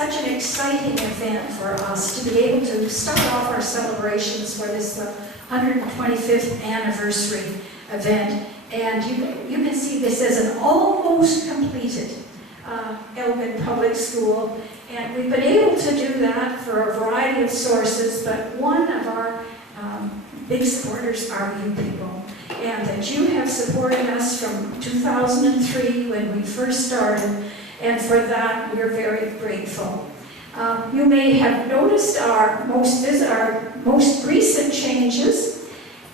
such an exciting event for us to be able to start off our celebrations for this 125th anniversary event. And you can see this as an almost completed Elgin Public School. And we've been able to do that for a variety of sources, but one of our big supporters are you people. And that you have supported us from 2003 when we first started, and for that we're very grateful. You may have noticed our most recent changes.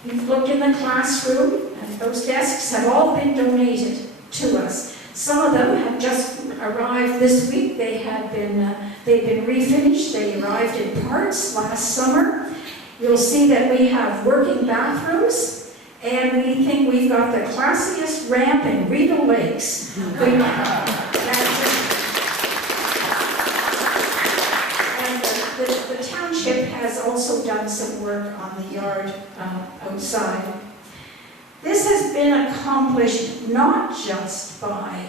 You've looked in the classroom, and those desks have all been donated to us. Some of them have just arrived this week. They've been refinished. They arrived in parts last summer. You'll see that we have working bathrooms, and we think we've got the classiest ramp in Rideau Lakes. And the township has also done some work on the yard outside. This has been accomplished not just by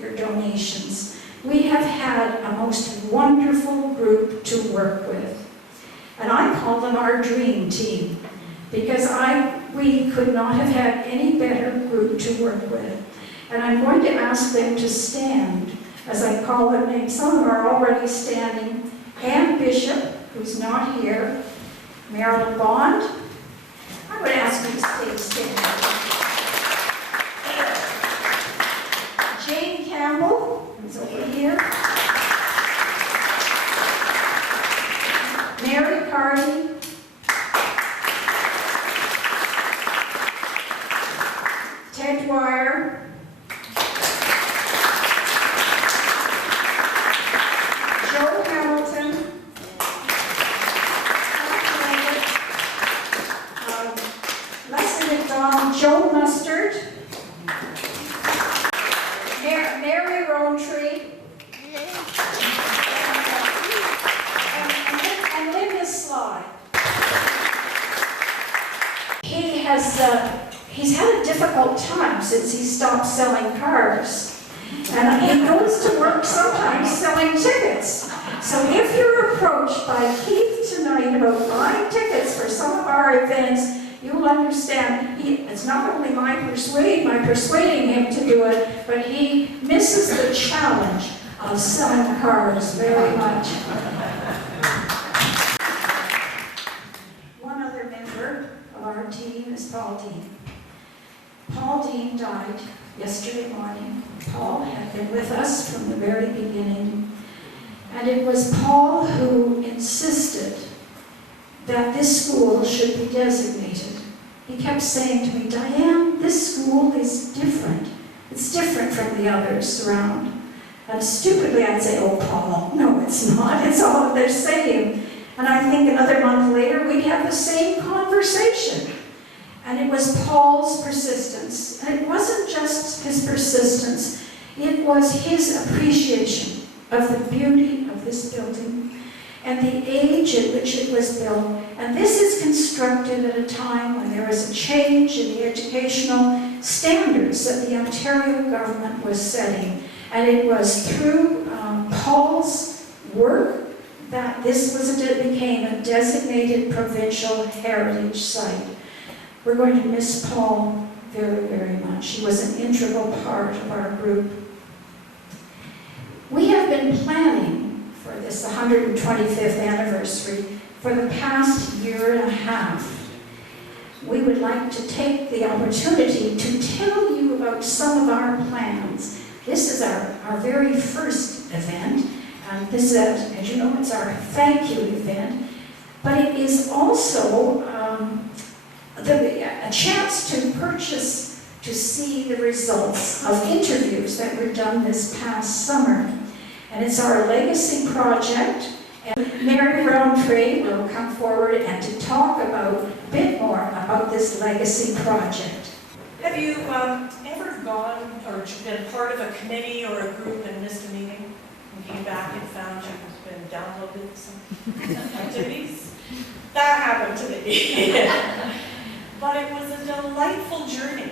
your donations. We have had a most wonderful group to work with. And I call them our dream team, because we could not have had any better group to work with. And I'm going to ask them to stand, as I call their names. Some are already standing. Ann Bishop, who's not here, Marilyn Bond. I'm going to ask you to stay standing. Jane Campbell, who's over here. Mary Carty. Ted Dwyer. Joe Hamilton. Leslie McDonald. Joe Mustard. Mary Rowntree. And Linda Sly. He's had a difficult time since he stopped selling cars. And he goes to work sometimes selling tickets. So if you're approached by Keith tonight about buying tickets for some of our events, you'll understand it's not only my persuading him to do it, but he misses the challenge of selling cars very much. One other member of our team is Paul Dean. Paul Dean died yesterday morning. Paul had been with us from the very beginning. And it was Paul who insisted that this school should be designated. He kept saying to me, Diane, this school is different. It's different from the others around. And stupidly I'd say, oh, Paul, no, it's not. It's all the same. And I think another month later we'd have the same conversation. And it was Paul's persistence. And it wasn't just his persistence. It was his appreciation of the beauty of this building and the age at which it was built. And this is constructed at a time when there was a change in the educational standards that the Ontario government was setting. And it was through Paul's work that became a designated provincial heritage site. We're going to miss Paul very, very much. He was an integral part of our group. We have been planning for this 125th anniversary for the past year and a half. We would like to take the opportunity to tell you about some of our plans. This is our very first event, and this is, as you know, it's our thank you event, but it is also a chance to purchase, to see the results of interviews that were done this past summer. And it's our legacy project. And Mary Rowntree will come forward and to talk a bit more about this legacy project. Have you ever gone or been part of a committee or a group and missed a meeting and came back and found you've been downloaded some activities? That happened to me. But it was a delightful journey.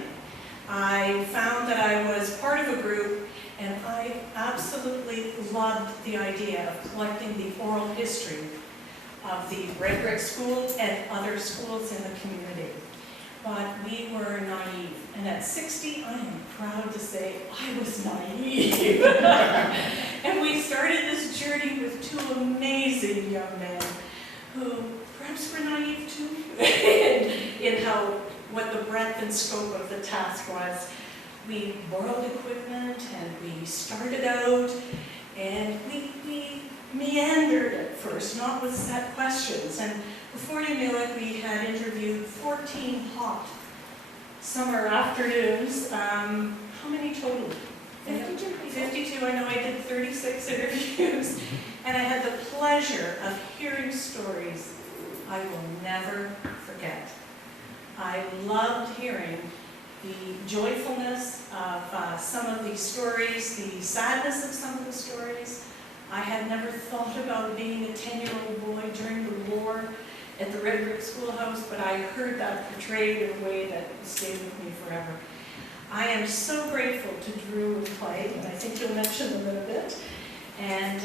I found that I was part of a group And I absolutely loved the idea of collecting the oral history of the Red Brick School and other schools in the community. But we were naive. And at 60, I am proud to say I was naive. And we started this journey with two amazing young men who perhaps were naive too, in what the breadth and scope of the task was. We borrowed equipment and we started out, and we meandered at first, not with set questions. And before you knew it, we had interviewed 14 hot summer afternoons. How many total? 52 people. 52, I know I did 36 interviews. And I had the pleasure of hearing stories I will never forget. I loved hearing the joyfulness of some of these stories, the sadness of some of the stories. I had never thought about being a 10-year-old boy during the war at the Red Brick Schoolhouse, but I heard that portrayed in a way that stayed with me forever. I am so grateful to Drew and Clay, and I think you'll mention them in a bit. And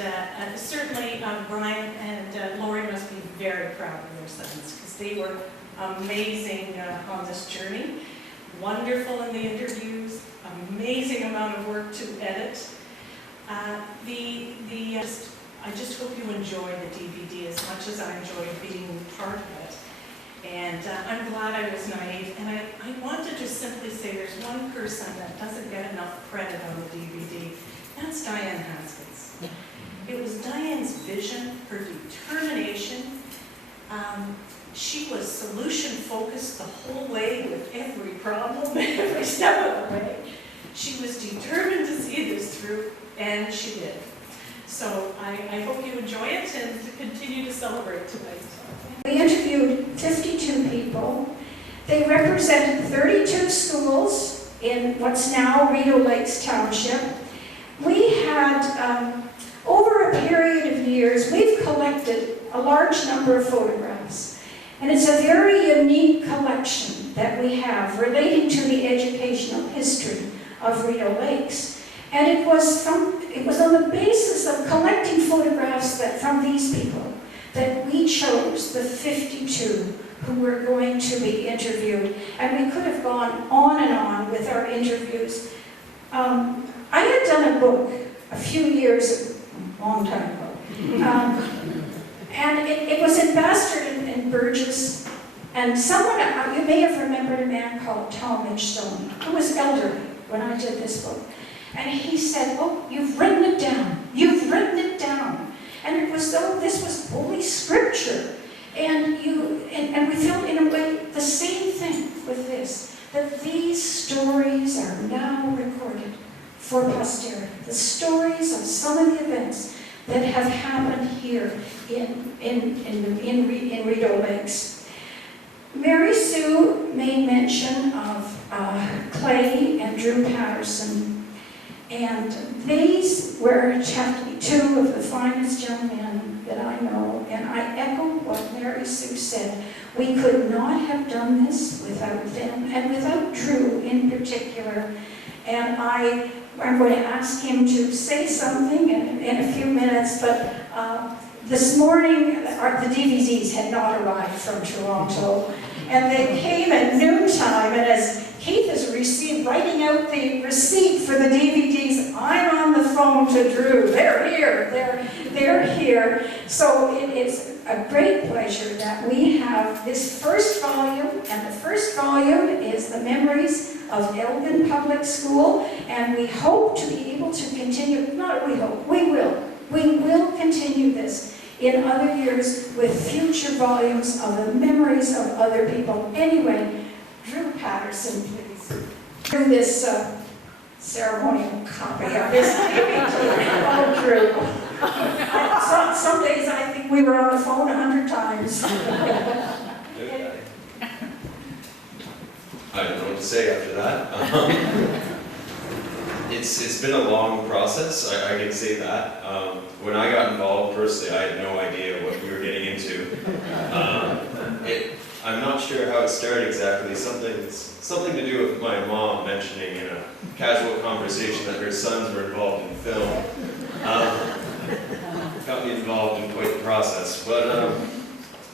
certainly Brian and Lori must be very proud of their sons, because they were amazing on this journey. Wonderful in the interviews, amazing amount of work to edit. I just hope you enjoy the DVD as much as I enjoyed being part of it. And I'm glad I was naive. And I want to just simply say there's one person that doesn't get enough credit on the DVD. That's Diane Haskins. It was Diane's vision, her determination. She was solution-focused the whole way with every problem, every step of the way. She was determined to see this through, and she did. So I hope you enjoy it and to continue to celebrate tonight. We interviewed 52 people. They represented 32 schools in what's now Rideau Lakes Township. We had, over a period of years, we've collected a large number of photographs. And it's a very unique collection that we have relating to the educational history of Rideau Lakes. And it was on the basis of collecting photographs from these people that we chose the 52 who were going to be interviewed. And we could have gone on and on with our interviews. I had done a book a few years, a long time ago. And it was in Bastard and Burgess. And someone, you may have remembered a man called Tom Edgestone, who was elderly when I did this book. And he said, "Oh, you've written it down. You've written it down." And it was though this was Holy Scripture. And we felt in a way the same thing with this, that these stories are now recorded for posterity. The stories of some of the events that have happened here in Rideau Lakes. Mary Sue made mention of Clay and Drew Patterson. And these were have to be two of the finest young men that I know, and I echo what Mary Sue said. We could not have done this without them, and without Drew in particular. And I'm going to ask him to say something in a few minutes, but this morning the DVDs had not arrived from Toronto, and they came at noontime, and as Keith is writing out the receipt for the DVDs, I'm on the phone to Drew. They're here. They're here. So it is a great pleasure that we have this first volume, and the first volume is the memories of Elgin Public School, and we hope to be able to continue, not we hope, we will continue this in other years with future volumes of the memories of other people. Anyway, Drew Patterson, please. Do this ceremonial copy of this DVD. Oh, Drew. Some days I think we were on the phone 100 times. I don't know what to say after that. It's been a long process, I can say that. When I got involved personally, I had no idea what we were getting into. I'm not sure how it started exactly. Something to do with my mom mentioning in a casual conversation that her sons were involved in film. Got me involved in quite the process, but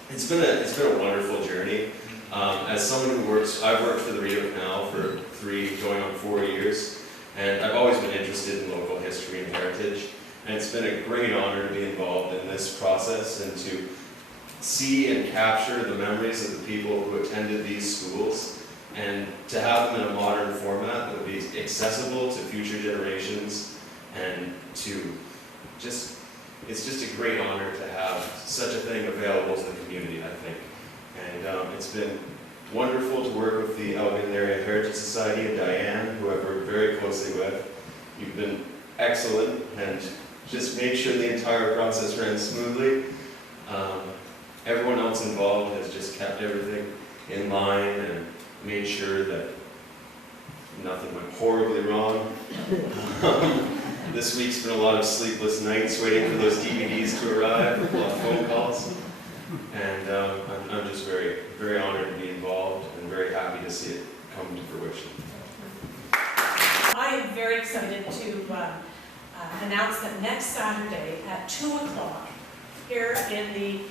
it's been a wonderful journey. As someone who I've worked for the Rideau Canal for 3, going on 4 years, and I've always been interested in local history and heritage. And it's been a great honor to be involved in this process and to see and capture the memories of the people who attended these schools, and to have them in a modern format that would be accessible to future generations, and it's just a great honor to have such a thing available to the community, I think. And it's been wonderful to work with the Elgin Area Heritage Society and Diane, who I've worked very closely with. You've been excellent and just made sure the entire process ran smoothly. Everyone else involved has just kept everything in line and made sure that nothing went horribly wrong. This week's been a lot of sleepless nights waiting for those DVDs to arrive, a lot of phone calls. And I'm just very, very honored to be involved and very happy to see it come to fruition. I am very excited to announce that next Saturday at 2 o'clock, here in the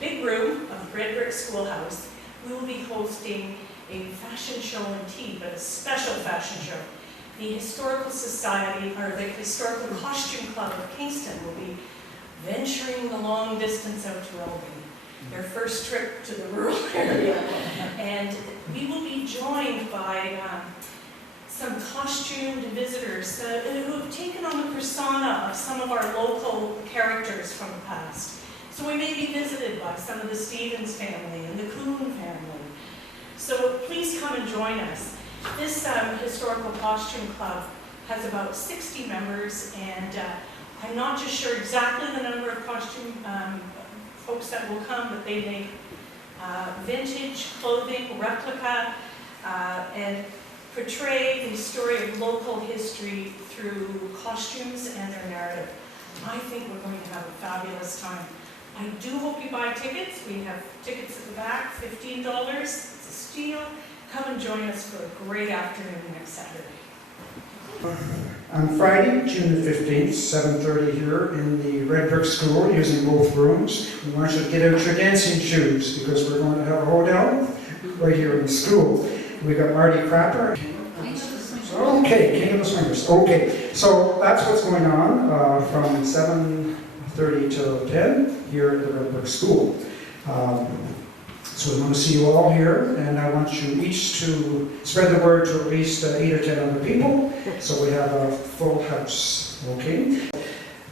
big room of Red Brick Schoolhouse, we will be hosting a fashion show and tea, but a special fashion show. The Historical Society, or the Historical Costume Club of Kingston, will be venturing the long distance out to Elgin, their first trip to the rural area. And we will be joined by some costumed visitors who have taken on the persona of some of our local characters from the past. So we may be visited by some of the Stevens family and the Coon family. So please come and join us. This Historical Costume Club has about 60 members, and I'm not just sure exactly the number of costume folks that will come, but they make vintage clothing, replica, and portray the story of local history through costumes and their narrative. I think we're going to have a fabulous time. I do hope you buy tickets. We have tickets at the back, $15. It's a steal. Come and join us for a great afternoon next Saturday. On Friday, June the 15th, 7:30 here in the Red Brick School, using both rooms. We want you to get out your dancing shoes because we're going to have a hoedown right here in the school. We've got Marty Crapper. Okay, King of the Swingers. Okay, so that's what's going on from 7:30 till 10 here at the Red Brick School. So we want to see you all here, and I want you each to spread the word to at least 8 or 10 other people, so we have a full house, okay?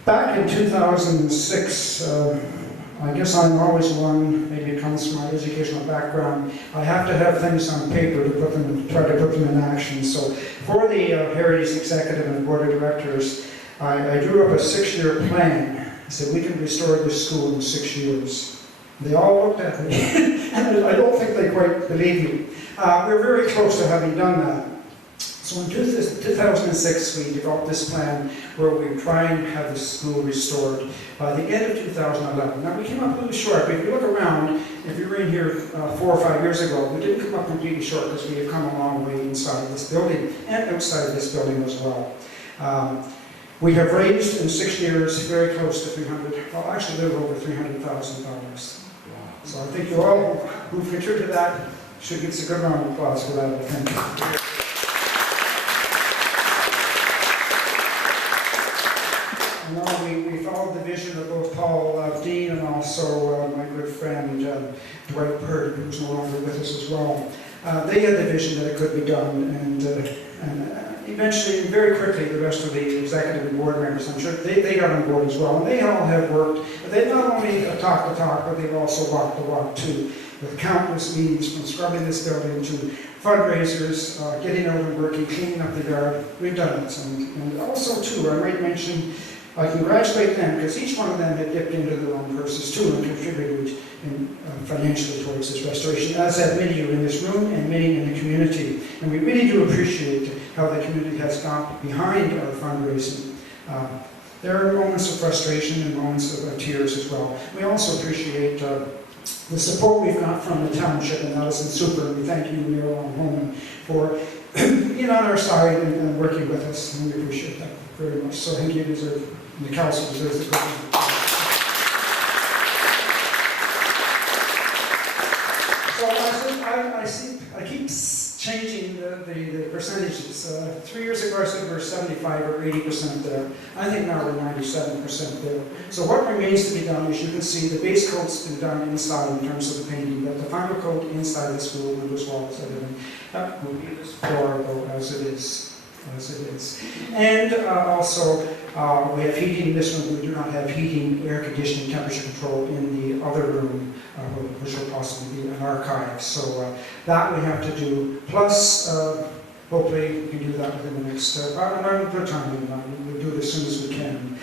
Back in 2006, I guess I'm always one, maybe it comes from my educational background, I have to have things on paper to put them, try to put them in action. So for the Heritage Executive and Board of Directors, I drew up a 6-year plan. I said, we can restore this school in 6 years. They all looked at me, and I don't think they quite believe me. We're very close to having done that. So in 2006, we developed this plan where we try and have the school restored by the end of 2011. Now, we came up a little short, but if you look around, if you were in here 4 or 5 years ago, we didn't come up completely short because we have come a long way inside of this building and outside of this building as well. We have raised in 6 years very close to 300, well, actually a little over $300,000. So I think you all who contributed to that should get a good round of applause for that, I think. And now we followed the vision of both Paul Dean and also my good friend Dwight Purdy, who's no longer with us as well. They had the vision that it could be done, and eventually, very quickly, the rest of the executive and board members, I'm sure, they got on board as well. And they all have worked. They've not only talked the talk, but they've also walked the walk too, with countless meetings from scrubbing this building to fundraisers, getting out and working, cleaning up the yard. We've done it. And also, too, I might mention, I congratulate them because each one of them had dipped into their own purses too and contributed financially towards this restoration, as have many of you in this room and many in the community. And we really do appreciate how the community has gone behind our fundraising. There are moments of frustration and moments of tears as well. We also appreciate the support we've got from the township, and that has been super, and we thank you, Mayor Holman, for being on our side and working with us, and we appreciate that very much. So I think you deserve, and the council deserves a good one. So I keep changing the percentages. 3 years ago I said we were 75 or 80% there. I think now we're 97% there. So what remains to be done, as you can see, the base coat's been done inside in terms of the painting, but the final coat inside the school, windows, walls, everything, that will be this floor though as it is. And also, we have heating in this room. We do not have heating, air conditioning, temperature control in the other room, which will possibly be an archive. So that we have to do. Plus, hopefully we can do that within the next, good time. We'll do it as soon as we can.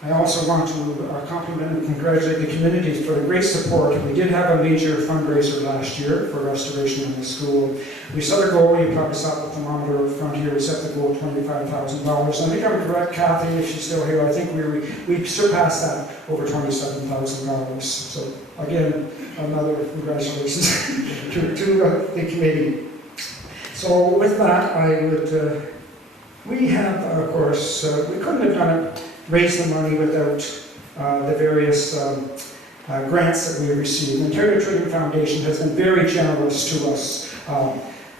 I also want to compliment and congratulate the community for the great support. We did have a major fundraiser last year for restoration of the school. We set a goal, you probably saw the thermometer up front here, we set the goal $25,000. I think I'm correct, Kathy, if she's still here, I think we surpassed that over $27,000. So again, another congratulations to the committee. So with that, I would, we have, of course, we couldn't have done it, raise the money without the various grants that we received. The Ontario Children Foundation has been very generous to us.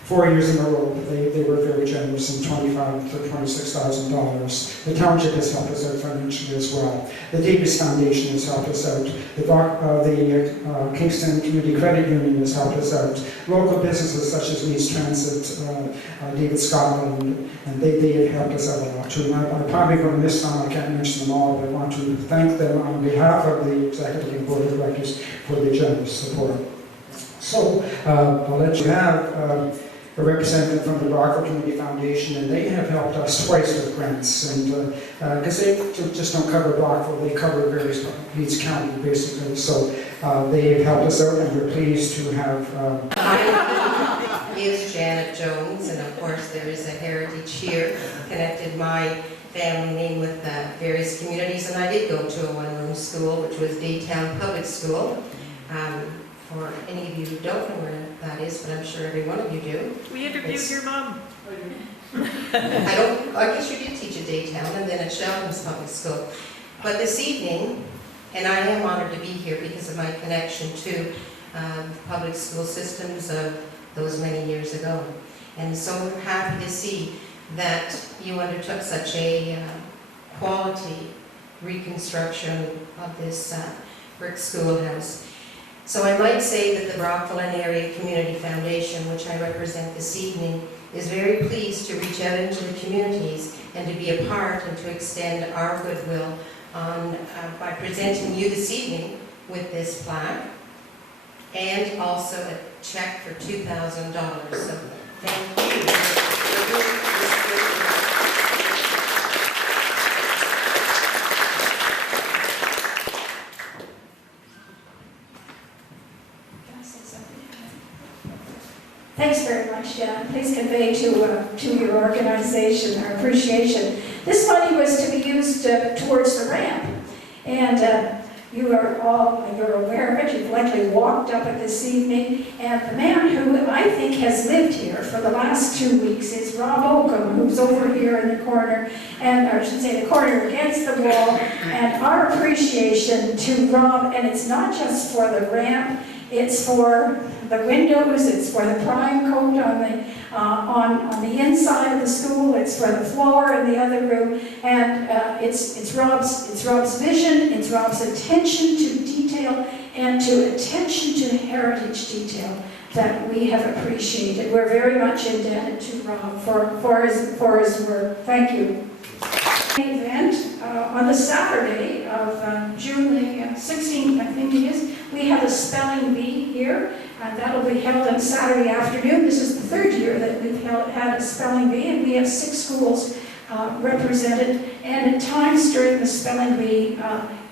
4 years in a row, they were very generous in $25,000 to $26,000. The township has helped us out financially as well. The Davis Foundation has helped us out. The Kingston Community Credit Union has helped us out. Local businesses such as Leeds Transit, David Scotland, and they have helped us out a lot too. And I'm probably going to miss some, I can't mention them all, but I want to thank them on behalf of the Executive and Board of Directors for their generous support. So I'll let you have a representative from the Brockville Community Foundation, and they have helped us twice with grants, and because they just don't cover Brockville, they cover various Leeds County basically. So they have helped us out, and we're pleased to have. My name is Janet Jones, and of course there is a heritage here, connected my family name with various communities, and I did go to a one-room school, which was Daytown Public School. For any of you who don't know where that is, but I'm sure every one of you do. We interviewed your mom. I guess you did teach at Daytown and then at Sheldon's Public School. But this evening, and I am honored to be here because of my connection to the public school systems of those many years ago. And so happy to see that you undertook such a quality reconstruction of this brick schoolhouse. So I might say that the Brockville and Area Community Foundation, which I represent this evening, is very pleased to reach out into the communities and to be a part and to extend our goodwill by presenting you this evening with this plaque and also a check for $2,000. So thank you. Thanks very much, Jan. Please convey to your organization our appreciation. This money was to be used towards the ramp, and you're aware of it. You've likely walked up it this evening, and the man who I think has lived here for the last 2 weeks is Rob Oakham, who's over here in the corner, and or I should say the corner against the wall. And our appreciation to Rob, and it's not just for the ramp. It's for the windows, it's for the prime coat on the inside of the school, it's for the floor in the other room, and it's Rob's vision, it's Rob's attention to detail and to attention to heritage detail that we have appreciated. We're very much indebted to Rob for his work. Thank you. Event on the Saturday of June the 16th, I think it is, we have a spelling bee here, and that'll be held on Saturday afternoon. This is the third year that we've had a spelling bee, and we have 6 schools represented, and at times during the spelling bee,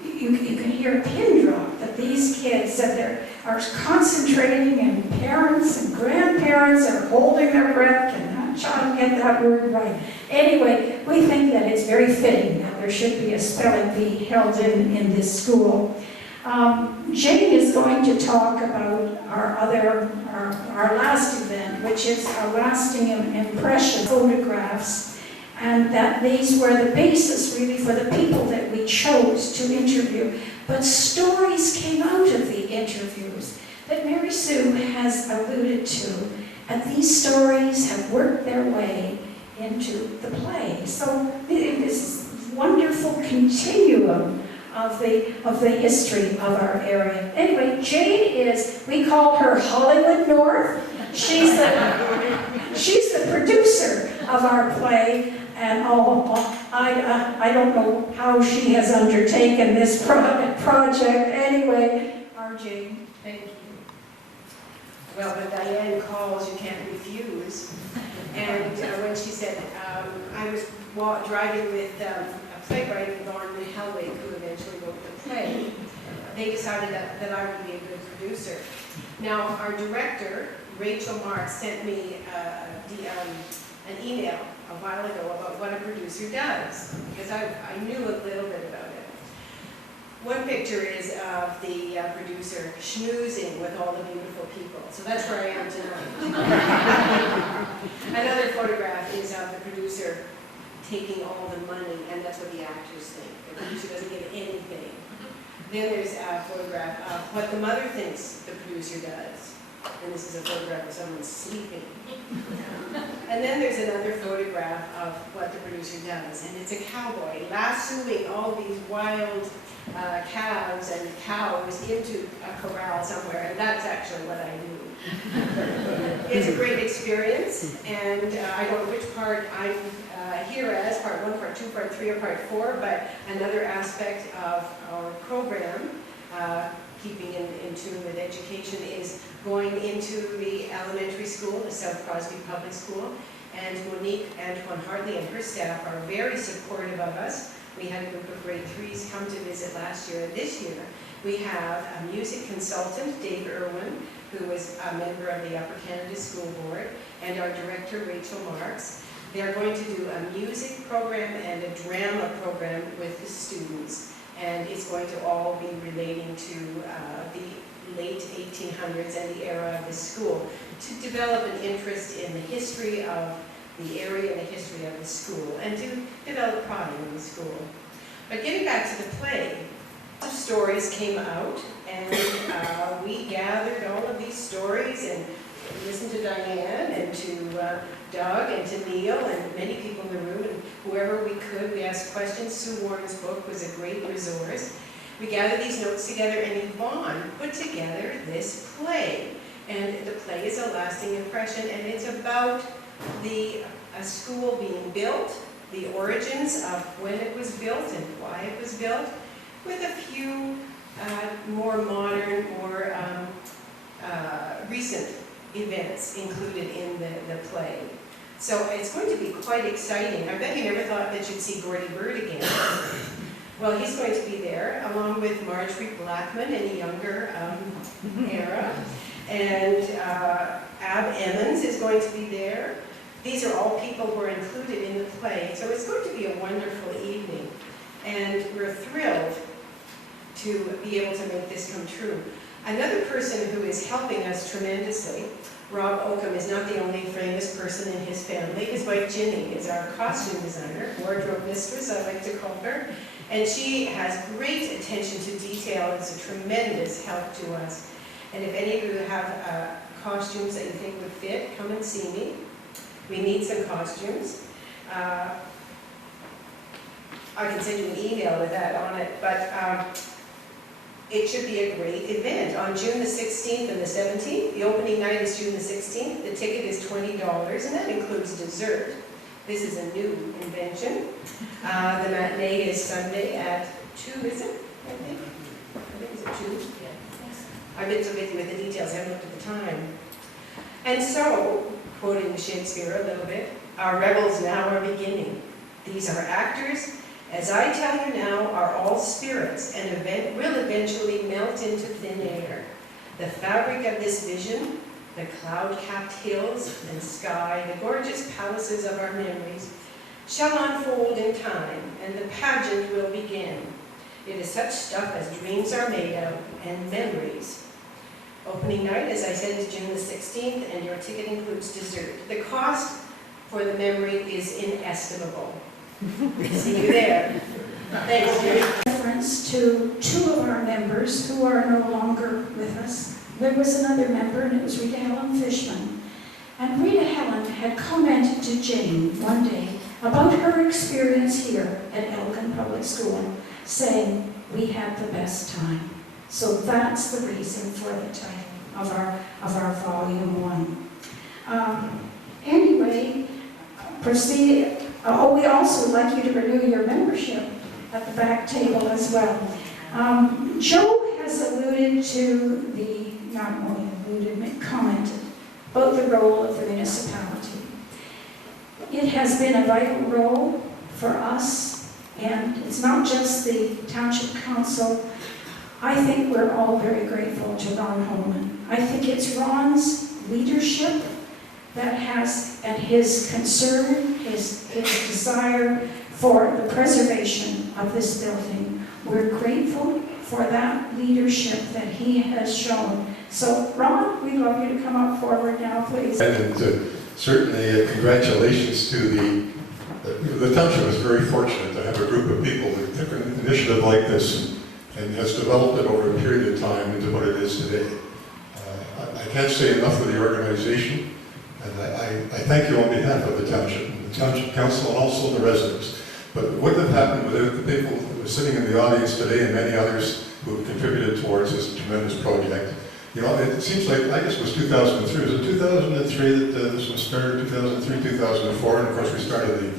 you can hear a pin drop that these kids that are concentrating, and parents and grandparents are holding their breath and trying to get that word right. Anyway, we think that it's very fitting that there should be a spelling bee held in this school. Jane is going to talk about our last event, which is a lasting impression photographs, and that these were the basis really for the people that we chose to interview. But stories came out of the interviews that Mary Sue has alluded to, and these stories have worked their way into the play. So this wonderful continuum of the history of our area. Anyway, Jane is, we call her Hollywood North. She's the producer of our play, and I don't know how she has undertaken this project. Anyway, our Jane. Thank you. Well, when Diane calls, you can't refuse. And when she said, I was driving with a playwright, Lauren Hellwig, who eventually wrote the play, they decided that I would be a good producer. Now, our director, Rachel Marks, sent me an email a while ago about what a producer does, because I knew a little bit about it. One picture is of the producer schmoozing with all the beautiful people. So that's where I am tonight. Another photograph is of the producer taking all the money, and that's what the actors think. The producer doesn't get anything. Then there's a photograph of what the mother thinks the producer does. And this is a photograph of someone sleeping. And then there's another photograph of what the producer does, and it's a cowboy lassoing all these wild calves and cows into a corral somewhere, and that's actually what I do. It's a great experience, and I don't know which part I'm here as, part 1, part 2, part 3, or part 4, but another aspect of our program, keeping in tune with education, is going into the elementary school, the South Crosby Public School, and Monique Antoine Hartley and her staff are very supportive of us. We had a group of grade 3s come to visit last year, and this year we have a music consultant, Dave Irwin, who was a member of the Upper Canada School Board, and our director, Rachel Marks. They're going to do a music program and a drama program with the students, and it's going to all be relating to the late 1800s and the era of the school, to develop an interest in the history of the area and the history of the school, and to develop pride in the school. But getting back to the play, lots of stories came out, and we gathered all of these stories and listened to Diane and to Doug and to Neil and many people in the room, and whoever we could, we asked questions. Sue Warren's book was a great resource. We gathered these notes together, and Yvonne put together this play. And the play is a lasting impression, and it's about a school being built, the origins of when it was built and why it was built, with a few more modern, more recent events included in the play. So it's going to be quite exciting. I bet you never thought that you'd see Gordy Bird again. Well, he's going to be there, along with Marjorie Blackman in a younger era. And Ab Emmons is going to be there. These are all people who are included in the play. So it's going to be a wonderful evening. And we're thrilled to be able to make this come true. Another person who is helping us tremendously, Rob Oakham, is not the only famous person in his family. His wife Ginny is our costume designer, wardrobe mistress, I like to call her. And she has great attention to detail. It's a tremendous help to us. And if any of you have costumes that you think would fit, come and see me. We need some costumes. I can send you an email with that on it, but it should be a great event. On June the 16th and the 17th, the opening night is June the 16th. The ticket is $20, and that includes dessert. This is a new invention. The matinee is Sunday at 2, is it? I think it's at 2. Yeah. I've been so busy with the details, I haven't looked at the time. And so, quoting Shakespeare a little bit, our revels now are beginning. These are actors, as I tell you now, are all spirits, and will eventually melt into thin air. The fabric of this vision, the cloud-capped hills and sky, the gorgeous palaces of our memories, shall unfold in time, and the pageant will begin. It is such stuff as dreams are made of and memories. Opening night, as I said, is June the 16th, and your ticket includes dessert. The cost for the memory is inestimable. See you there. Thanks, Judy. Reference to two of our members who are no longer with us. There was another member, and it was Rita Helen Fishman. And Rita Helen had commented to Jane one day about her experience here at Elgin Public School, saying, "We had the best time." So that's the reason for the title of our volume 1. Anyway, proceed. We also would like you to renew your membership at the back table as well. Joe has alluded to not only alluded, but commented about the role of the municipality. It has been a vital role for us, and it's not just the Township Council. I think we're all very grateful to Ron Holman. I think it's Ron's leadership that has, and his concern, his desire for the preservation of this building. We're grateful for that leadership that he has shown. So, Ron, we'd love you to come up forward now, please. And certainly congratulations to the township is very fortunate to have a group of people that took an initiative like this and has developed it over a period of time into what it is today. I can't say enough for the organization, and I thank you on behalf of the township and the township council and also the residents. But it wouldn't have happened without the people who are sitting in the audience today and many others who have contributed towards this tremendous project. You know, it seems like, I guess it was 2003. Was it 2003 that this was started? 2003, 2004, and of course we started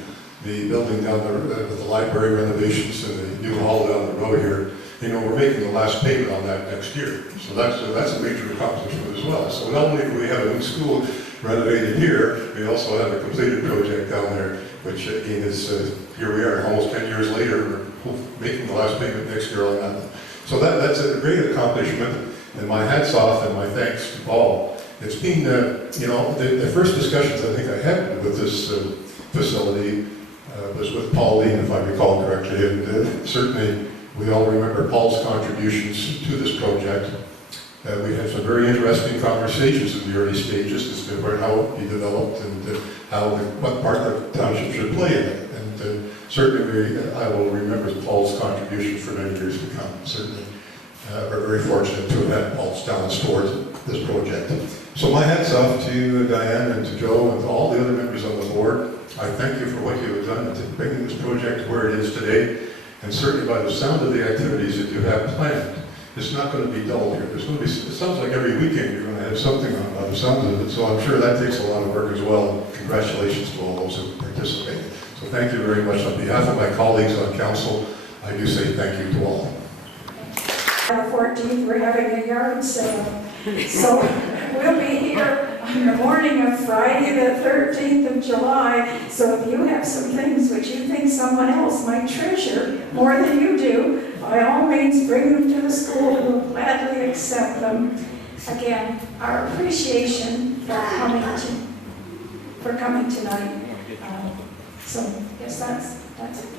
the building down there with the library renovations and the new hall down the road here. You know, we're making the last payment on that next year. So that's a major accomplishment as well. So not only do we have a new school renovated here, we also have a completed project down there, which again is, here we are almost 10 years later, we're making the last payment next year on that. So that's a great accomplishment, and my hat's off and my thanks to Paul. It's been, you know, the first discussions I think I had with this facility was with Paul Dean, if I recall correctly, and certainly we all remember Paul's contributions to this project. We had some very interesting conversations in the early stages as to how he developed and what part the township should play in it. And certainly I will remember Paul's contributions for many years to come. Certainly we're very fortunate to have had Paul's talents towards this project. So my hat's off to Diane and to Joe and to all the other members on the board. I thank you for what you have done in bringing this project to where it is today. And certainly by the sound of the activities that you have planned, it's not going to be dull here. There's going to be, it sounds like every weekend you're going to have something on by the sounds of it. So I'm sure that takes a lot of work as well. Congratulations to all those who participated. So thank you very much. On behalf of my colleagues on council, I do say thank you to all. On the 14th, we're having a yard sale. So we'll be here on the morning of Friday, the 13th of July. So if you have some things which you think someone else might treasure more than you do, by all means, bring them to the school. We'll gladly accept them. Again, our appreciation for coming tonight. So, yes, that's it.